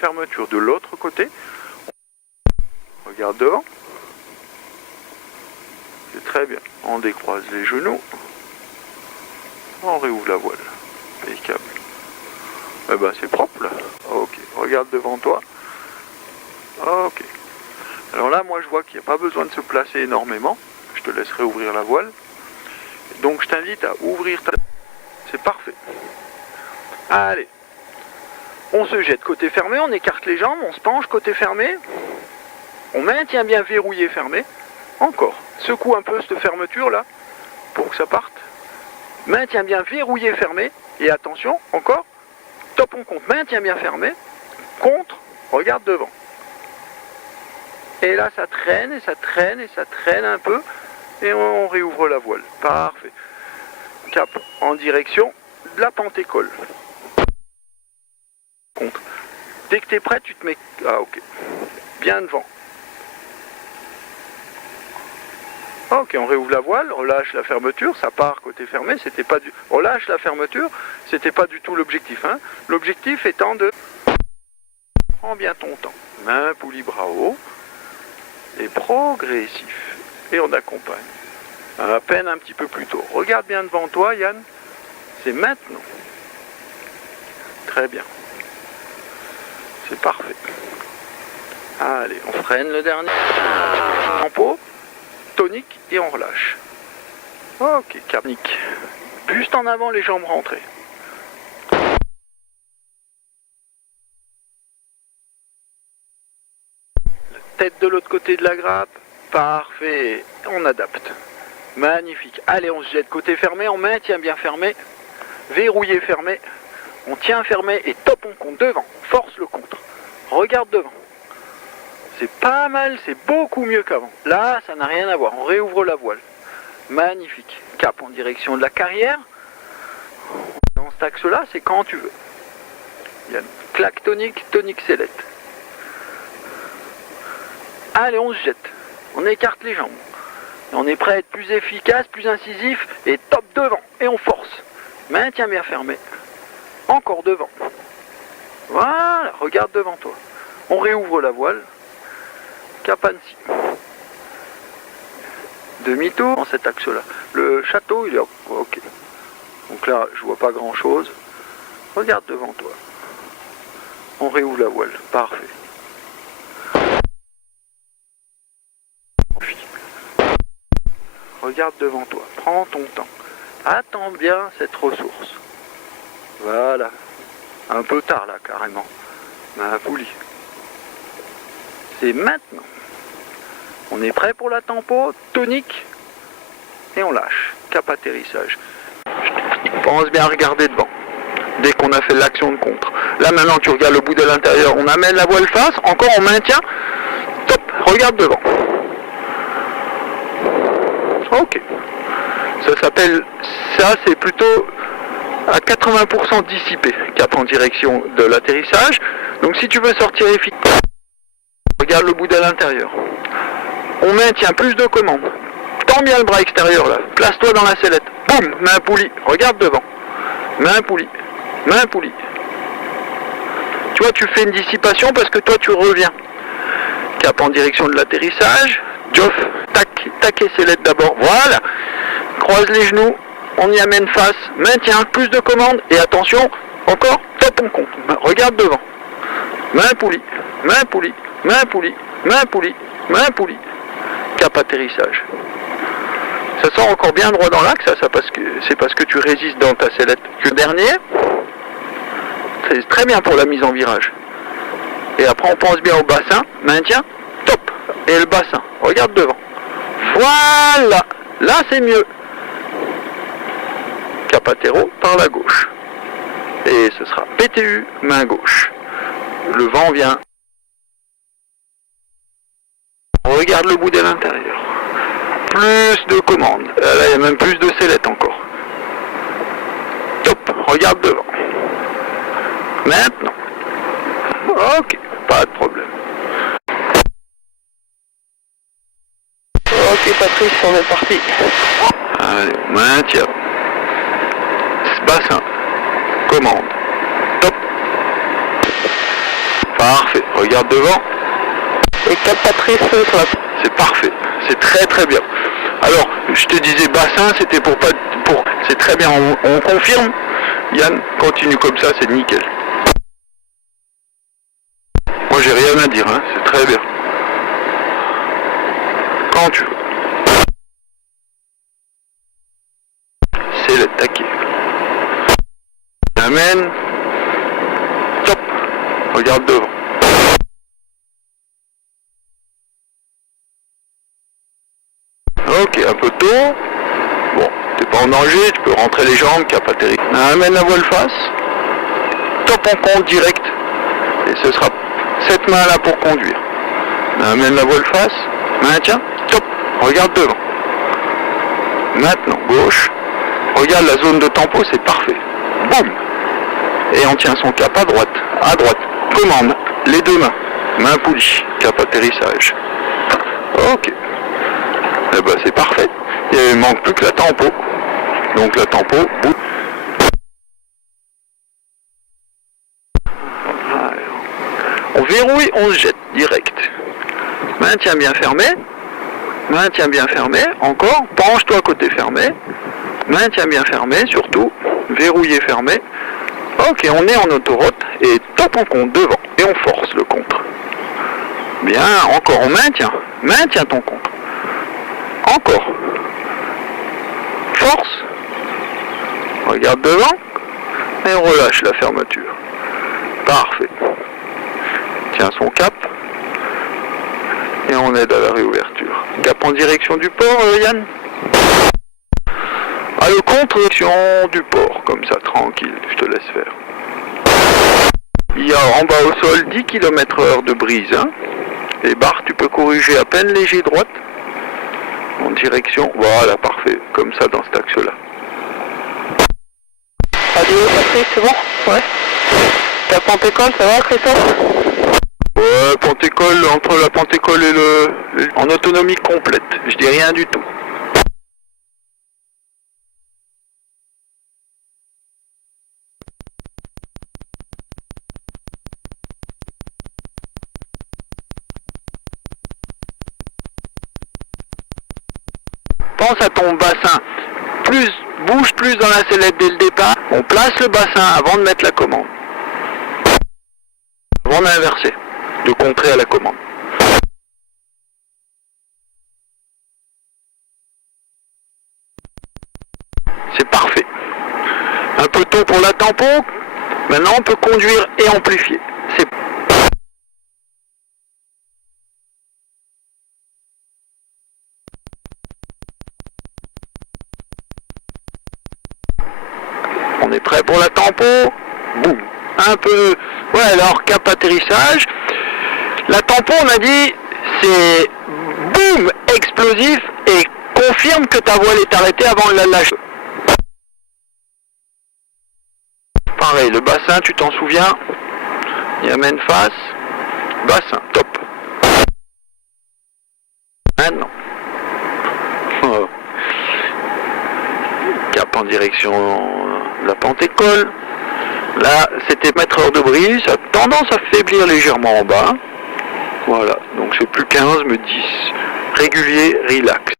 Fermeture de l'autre côté. Regarde devant. C'est très bien. On décroise les genoux. On réouvre la voile. Impeccable. Eh ben c'est propre là. Ok. Regarde devant toi. Ok. Alors là, moi je vois qu'il n'y a pas besoin de se placer énormément. Je te laisserai ouvrir la voile. Donc je t'invite à ouvrir ta... C'est parfait. Allez. On se jette côté fermé, on écarte les jambes, on se penche côté fermé. On maintient bien verrouillé fermé. Encore. Secoue un peu cette fermeture là, pour que ça parte. Maintient bien verrouillé fermé. Et attention, encore. Top on compte, maintient bien fermé. Contre, regarde devant. Et là ça traîne, et ça traîne, et ça traîne un peu. Et on réouvre la voile. Parfait. Cap en direction de la pentécole. Contre. Dès que tu es prêt, tu te mets... Ah ok. Bien devant. Ok, on réouvre la voile, relâche la fermeture, ça part côté fermé, c'était pas du... Relâche la fermeture, c'était pas du tout l'objectif. Hein. L'objectif étant de... Prends bien ton temps. Main, poulie, bras haut. Et progressif. Et on accompagne. À peine un petit peu plus tôt. Regarde bien devant toi, Yann. C'est maintenant. Très bien. C'est parfait. Allez, on freine le dernier. Tempo. Tonique et on relâche. Ok, carnique. Juste en avant, les jambes rentrées. La tête de l'autre côté de la grappe. Parfait. On adapte. Magnifique. Allez, on se jette côté fermé, on maintient bien fermé. Verrouillé fermé. On tient fermé et top, on compte devant. Force le contre. Regarde devant. C'est pas mal, c'est beaucoup mieux qu'avant. Là, ça n'a rien à voir. On réouvre la voile. Magnifique. Cap en direction de la carrière. Dans cet axe-là, c'est quand tu veux. Il y a une claque tonique, tonique sellette. Allez, on se jette. On écarte les jambes. On est prêt à être plus efficace, plus incisif. Et top devant. Et on force. Maintien bien fermé. Encore devant. Voilà, regarde devant toi. On réouvre la voile. Cap Annecy. Demi-tour dans cet axe-là. Le château, il est ok. Donc là, je vois pas grand-chose. Regarde devant toi. On réouvre la voile. Parfait. Regarde devant toi. Prends ton temps. Attends bien cette ressource. Voilà. Un peu tard là, carrément. Ma poulie. C'est maintenant. On est prêt pour la tempo, tonique, et on lâche. Cap atterrissage. Pense bien à regarder devant, dès qu'on a fait l'action de contre. Là maintenant tu regardes le bout de l'intérieur, on amène la voile face, encore on maintient, top, regarde devant. Ok. Ça s'appelle, ça c'est plutôt à 80% dissipé, cap en direction de l'atterrissage. Donc si tu veux sortir efficace, regarde le bout de l'intérieur. On maintient plus de commandes. Tends bien le bras extérieur là. Place-toi dans la sellette. Boum, main poulie. Regarde devant. Main poulie. Main poulie. Tu vois, tu fais une dissipation parce que toi tu reviens. Cap en direction de l'atterrissage. Joff, tac, tac et sellette d'abord. Voilà. Croise les genoux. On y amène face. Maintien, plus de commandes. Et attention, encore, top on compte. Regarde devant. Main poulie. Main poulie. Main poulie. Main poulie. Main poulie. Cap atterrissage. Ça sort encore bien droit dans l'axe, ça c'est parce que tu résistes dans ta sellette. Le dernier, c'est très bien pour la mise en virage. Et après on pense bien au bassin, maintien, top. Et le bassin, regarde devant. Voilà, là c'est mieux. Cap attéro par la gauche. Et ce sera PTU, main gauche. Le vent vient. Regarde le bout de l'intérieur. Plus de commandes. Là, il y a même plus de sellettes encore. Top. Regarde devant. Maintenant. Ok. Pas de problème. Ok, Patrice, on est parti. Allez, maintien. Bassin. Commande. Top. Parfait. Regarde devant. Et capatrice sur la... C'est parfait. C'est très très bien. Alors, je te disais bassin, c'était pour pas... C'est très bien. On confirme. Yann, continue comme ça, c'est nickel. Moi, j'ai rien à dire. Hein. C'est très bien. Quand tu veux. C'est l'attaquer. Amène. Top. Regarde devant. Ok, un peu tôt. Bon, t'es pas en danger, tu peux rentrer les jambes, qui a pas terrible. Amène la voile face. Top, on compte direct. Et ce sera cette main là pour conduire. Amène la voile face. Maintiens. Top. Regarde devant. Maintenant, gauche. Regarde la zone de tempo, c'est parfait. Boum. Et on tient son cap à droite. À droite. Commande. Les deux mains. Main poulie. Cap atterrissage. Ok. Eh ben c'est parfait. Il manque plus que la tempo. Donc la tempo, bout. On verrouille, on se jette direct. Maintien bien fermé. Maintien bien fermé. Encore. Penche-toi côté fermé. Maintien bien fermé, surtout. Verrouillé fermé. Ok, on est en autoroute. Et top, on compte devant. Et on force le contre. Bien, encore, on maintient. Maintient ton contre. Encore. Force. Regarde devant. Et on relâche la fermeture. Parfait. Tiens son cap. Et on aide à la réouverture. Cap en direction du port, Yann. Ah, le contre, direction du port. Comme ça, tranquille. Je te laisse faire. Il y a en bas au sol 10 km/h de brise. Hein. Les barres, tu peux corriger à peine léger droite. En direction, voilà, parfait, comme ça dans cet axe-là. Radio, Patrice, c'est bon? Ouais. Ta Pente-École, ça va, Christophe? Ouais, Pente-École, entre la Pente-École et en autonomie complète, je dis rien du tout. Pense à ton bassin, bouge plus dans la sellette dès le départ, on place le bassin avant de mettre la commande. Avant d'inverser, de contrer à la commande. C'est parfait. Un peu tôt pour la tempo, maintenant on peut conduire et amplifier. C'est On est prêt pour la tempo. Boum. Un peu. Ouais, alors cap atterrissage. La tempo, on a dit, c'est boum, explosif et confirme que ta voile est arrêtée avant de la lâcher. Pareil, le bassin, tu t'en souviens. Il amène face. Bassin, top. Maintenant. Cap en direction de la Pente-École. Là, c'était mètre de brise, ça a tendance à faiblir légèrement en bas. Voilà, donc c'est plus 15, mais 10. Régulier, relax.